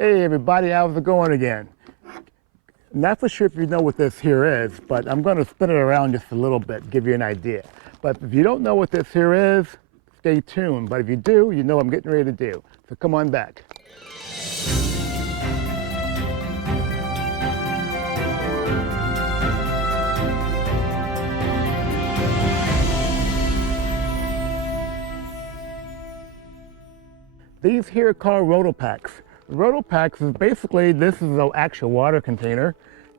Hey everybody, how's it going again? Not for sure if you know what this here is, but I'm going to spin it around just a little bit, give you an idea. But if you don't know what this here is, stay tuned. But if you do, you know what I'm getting ready to do. So come on back. These here are called ROTOPAXs. ROTOPAX is basically, this is an actual water container,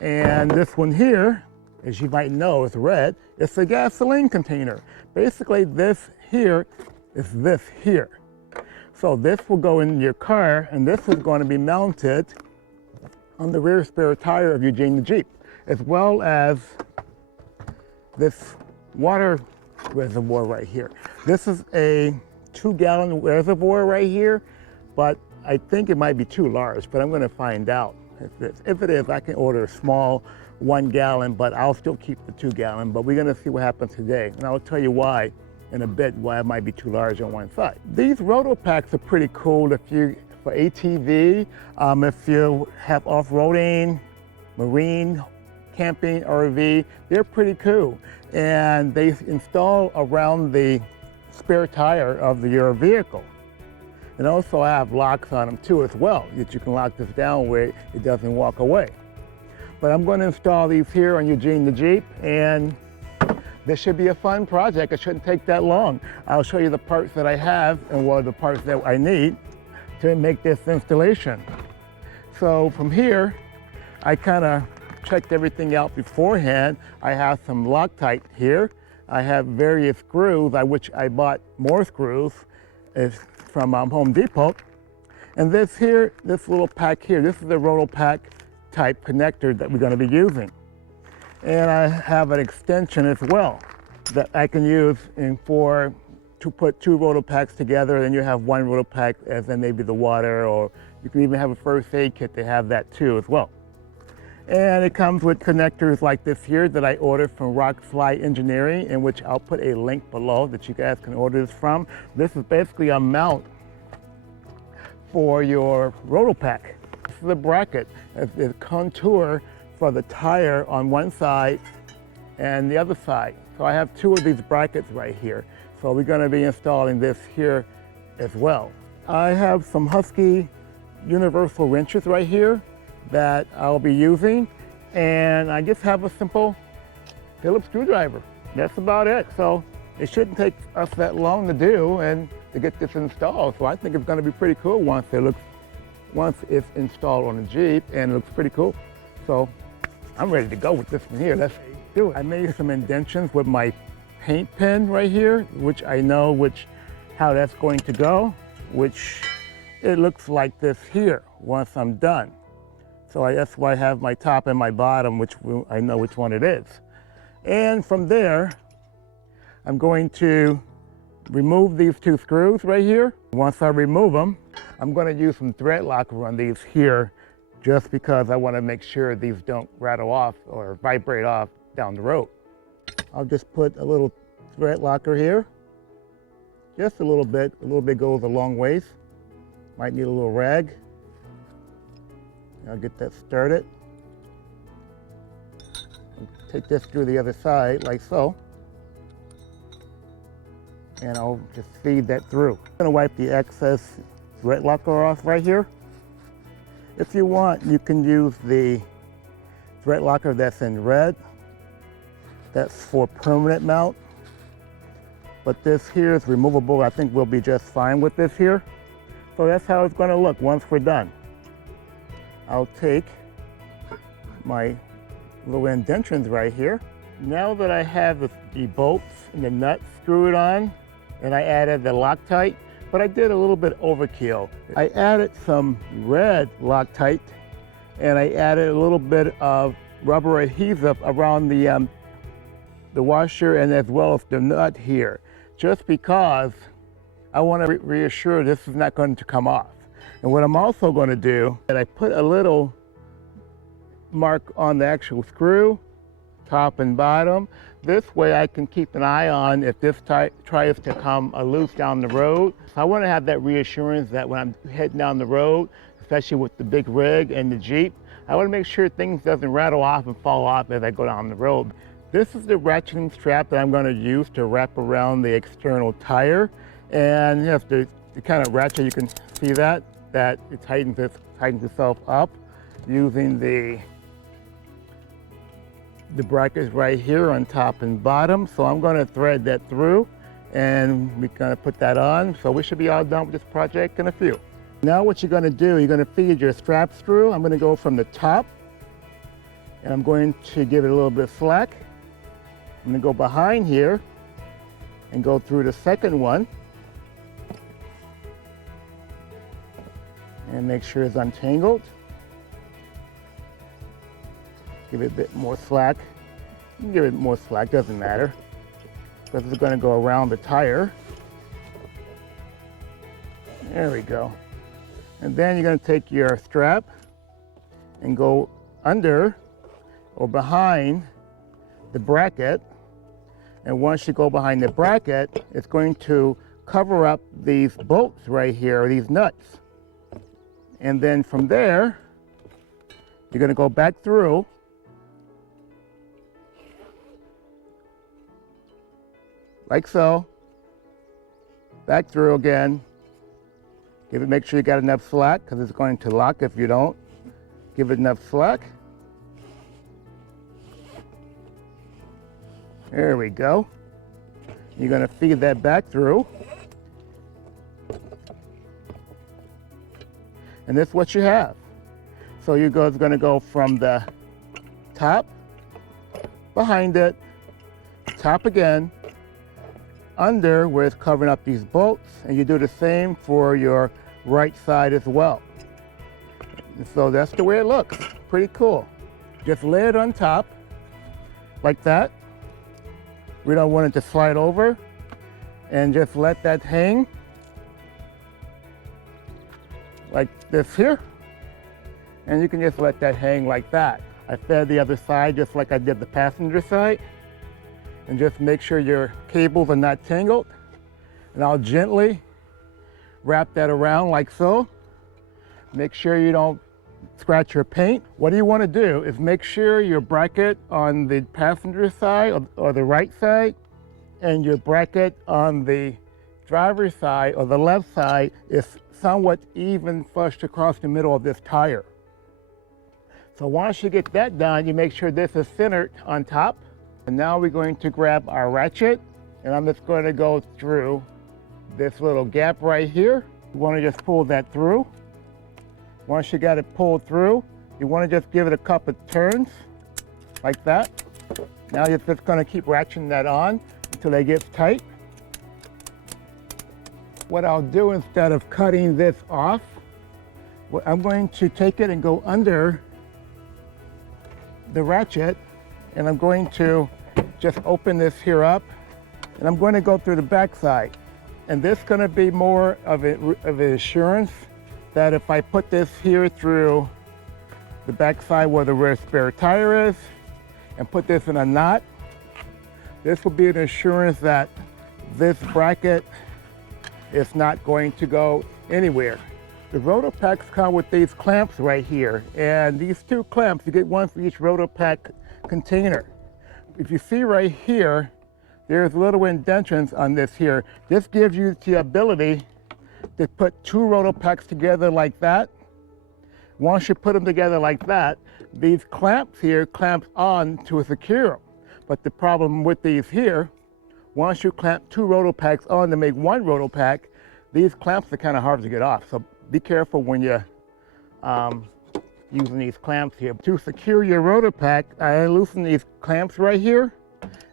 and this one here, as you might know, is red. It's a gasoline container. Basically, this here is this here. So this will go in your car, and this is going to be mounted on the rear spare tire of Eugene the Jeep, as well as this water reservoir right here. This is a 2-gallon reservoir right here, but I think it might be too large, but I'm going to find out. If it is, I can order a small 1-gallon, but I'll still keep the 2-gallon. But we're going to see what happens today, and I'll tell you why in a bit, why it might be too large on one side. These ROTOPAXs are pretty cool for ATV, if you have off-roading, marine, camping, RV. They're pretty cool, and they install around the spare tire of your vehicle. And also I have locks on them too as well, that you can lock this down where it doesn't walk away. But I'm going to install these here on Eugene the Jeep, and this should be a fun project. It shouldn't take that long. I'll show you the parts that I have and what are the parts that I need to make this installation. So from here, I kind of checked everything out beforehand. I have some Loctite here. I have various screws, which I bought more screws from Home Depot. And this here, this little pack here, this is the ROTOPAX type connector that we're going to be using. And I have an extension as well that I can use to put 2 ROTOPAXs together, and you have 1 ROTOPAX as in maybe the water, or you can even have a first aid kit to have that too as well. And it comes with connectors like this here that I ordered from Rockfly Engineering, in which I'll put a link below that you guys can order this from. This is basically a mount for your ROTOPAX. This is a bracket, a contour for the tire on one side and the other side. So I have 2 of these brackets right here. So we're going to be installing this here as well. I have some Husky universal wrenches right here that I'll be using, and I just have a simple Phillips screwdriver. That's about it. So it shouldn't take us that long to do and to get this installed. So I think it's going to be pretty cool once it's installed on the Jeep, and it looks pretty cool. So I'm ready to go with this one here. Let's do it. I made some indentions with my paint pen right here, which I know how that's going to go, which it looks like this here once I'm done. So that's why I have my top and my bottom, which I know which one it is. And from there, I'm going to remove these 2 screws right here. Once I remove them, I'm going to use some thread locker on these here, just because I want to make sure these don't rattle off or vibrate off down the road. I'll just put a little thread locker here, just a little bit. A little bit goes a long ways. Might need a little rag. I'll get that started. Take this through the other side like so, and I'll just feed that through. I'm going to wipe the excess thread locker off right here. If you want, you can use the thread locker that's in red. That's for permanent mount. But this here is removable. I think we'll be just fine with this here. So that's how it's going to look once we're done. I'll take my little indentions right here. Now that I have the bolts and the nuts screwed on, and I added the Loctite, but I did a little bit overkill. I added some red Loctite, and I added a little bit of rubber adhesive around the washer and as well as the nut here, just because I want to reassure this is not going to come off. And what I'm also going to do is I put a little mark on the actual screw, top and bottom. This way I can keep an eye on if this tries to come loose down the road. So I want to have that reassurance that when I'm heading down the road, especially with the big rig and the Jeep. I want to make sure things doesn't rattle off and fall off as I go down the road. This is the ratcheting strap that I'm going to use to wrap around the external tire. And you have to kind of ratchet, you can see that it tightens itself up using the brackets right here on top and bottom. So I'm going to thread that through and we're going to put that on. So we should be all done with this project in a few. Now what you're going to do, you're going to feed your straps through. I'm going to go from the top and I'm going to give it a little bit of slack. I'm going to go behind here and go through the second one and make sure it's untangled. Give it a bit more slack. You can give it more slack, doesn't matter, because it's going to go around the tire. There we go. And then you're going to take your strap and go under or behind the bracket. And once you go behind the bracket, it's going to cover up these bolts right here, these nuts. And then from there, you're going to go back through like so, back through again. Make sure you got enough slack because it's going to lock if you don't. Give it enough slack. There we go. You're going to feed that back through. And this is what you have. So it's going to go from the top, behind it, top again, under where it's covering up these bolts, and you do the same for your right side as well. And so that's the way it looks. Pretty cool. Just lay it on top like that. We don't want it to slide over, and just let that hang like this here, and you can just let that hang like that. I fed the other side just like I did the passenger side, and just make sure your cables are not tangled, and I'll gently wrap that around like so. Make sure you don't scratch your paint. What you want to do is make sure your bracket on the passenger side or the right side and your bracket on the driver's side or the left side is somewhat even flushed across the middle of this tire. So once you get that done, you make sure this is centered on top. And now we're going to grab our ratchet, and I'm just going to go through this little gap right here. You want to just pull that through. Once you got it pulled through, you want to just give it a couple of turns like that. Now you're just going to keep ratcheting that on until it gets tight. What I'll do instead of cutting this off, I'm going to take it and go under the ratchet, and I'm going to just open this here up, and I'm going to go through the back side. And this is going to be more of an assurance that if I put this here through the back side where the rear spare tire is and put this in a knot, this will be an assurance that this bracket is not going to go anywhere. The ROTOPAX come with these clamps right here, and these two clamps, you get one for each ROTOPAX container. If you see right here, there's little indentions on this here. This gives you the ability to put two ROTOPAX together like that. Once you put them together like that, these clamps here clamp on to secure them. But the problem with these here, once you clamp two ROTOPAX on to make one ROTOPAX, these clamps are kind of hard to get off. So be careful when you're using these clamps here. To secure your ROTOPAX, I loosen these clamps right here,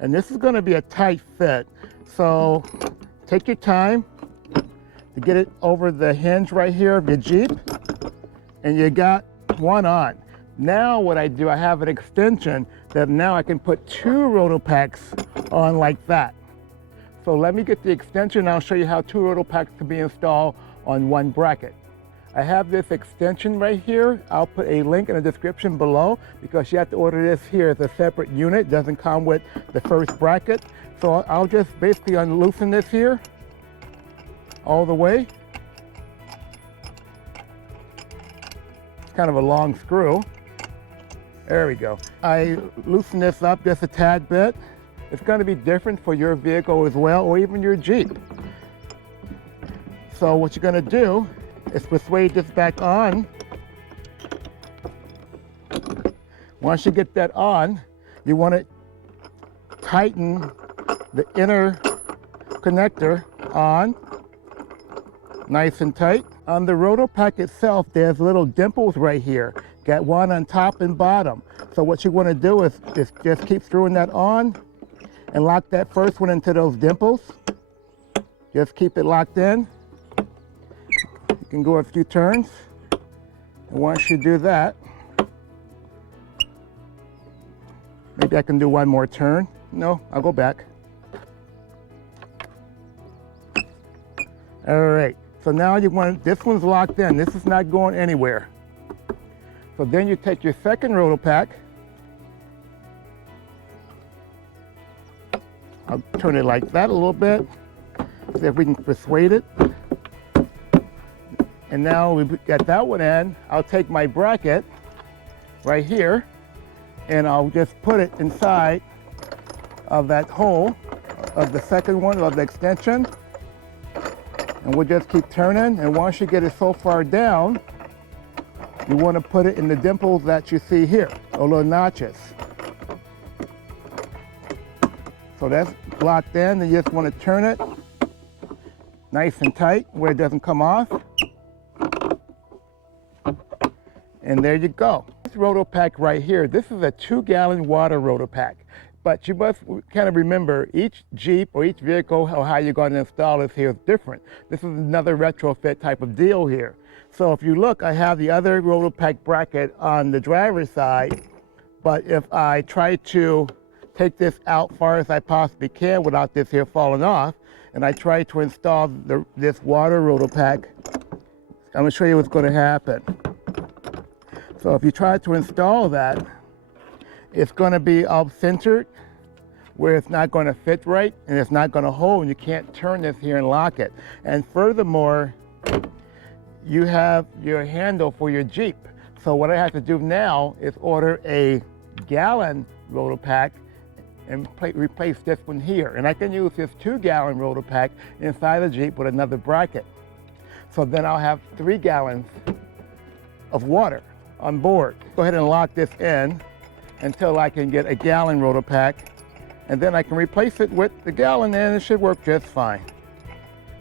and this is going to be a tight fit. So take your time to get it over the hinge right here of your Jeep, and you got one on. Now what I do, I have an extension that now I can put two ROTOPAX on like that. So let me get the extension, and I'll show you how two ROTOPAX can be installed on one bracket. I have this extension right here. I'll put a link in the description below because you have to order this here as a separate unit. It doesn't come with the first bracket. So I'll just basically unloosen this here all the way. kind of a long screw. There we go. I loosen this up just a tad bit. It's going to be different for your vehicle as well, or even your Jeep. So what you're going to do is persuade this back on. Once you get that on, you want to tighten the inner connector on, nice and tight. On the ROTOPAX itself, there's little dimples right here. Got one on top and bottom. So what you want to do is just keep screwing that on and lock that first one into those dimples. Just keep it locked in. You can go a few turns. And once you do that, maybe I can do one more turn. No, I'll go back. All right, so now you want, this one's locked in. This is not going anywhere. So then you take your second ROTOPAX. I'll turn it like that a little bit, see if we can persuade it. And now we've got that one in. I'll take my bracket right here, and I'll just put it inside of that hole of the second one of the extension. And we'll just keep turning, and once you get it so far down, you want to put it in the dimples that you see here, or little notches. So that's locked in, and you just want to turn it nice and tight where it doesn't come off. And there you go. This ROTOPAX right here, this is a 2-gallon water ROTOPAX. But you must kind of remember each Jeep or each vehicle or how you're going to install this here is different. This is another retrofit type of deal here. So if you look, I have the other ROTOPAX bracket on the driver's side, but if I try to take this out far as I possibly can without this here falling off, and I try to install this water ROTOPAX, I'm going to show you what's going to happen. So if you try to install that, it's going to be off-centered, where it's not going to fit right, and it's not going to hold, and you can't turn this here and lock it. And furthermore, you have your handle for your Jeep. So what I have to do now is order a gallon ROTOPAX and replace this one here. And I can use this 2-gallon ROTOPAX inside the Jeep with another bracket. So then I'll have 3 gallons of water on board. Go ahead and lock this in until I can get a gallon ROTOPAX, and then I can replace it with the gallon, and it should work just fine.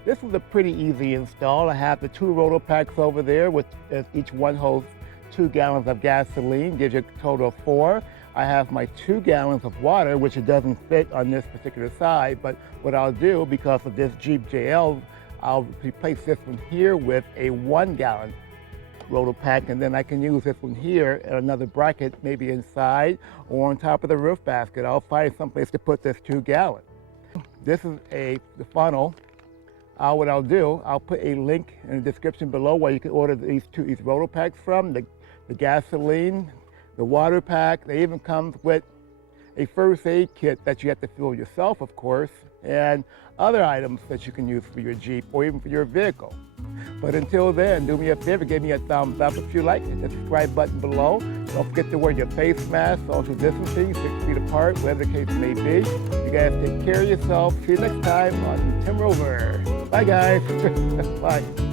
This is a pretty easy install. I have the 2 ROTOPAX over there, with each one holds 2 gallons of gasoline, gives you a total of 4. I have my 2 gallons of water, which it doesn't fit on this particular side, but what I'll do, because of this Jeep JL, I'll replace this one here with a 1-gallon ROTOPAX, and then I can use this one here and another bracket maybe inside or on top of the roof basket. I'll find someplace to put this 2-gallon. This is the funnel. What I'll do, I'll put a link in the description below where you can order these ROTOPAX from, the gasoline, the water pack. They even comes with a first aid kit that you have to fill yourself, of course, and other items that you can use for your Jeep or even for your vehicle. But until then, do me a favor, give me a thumbs up if you like, hit the subscribe button below. Don't forget to wear your face mask, social distancing, 6 feet apart, whatever the case may be. You guys take care of yourself. See you next time on TIMROVER. Bye guys. Bye.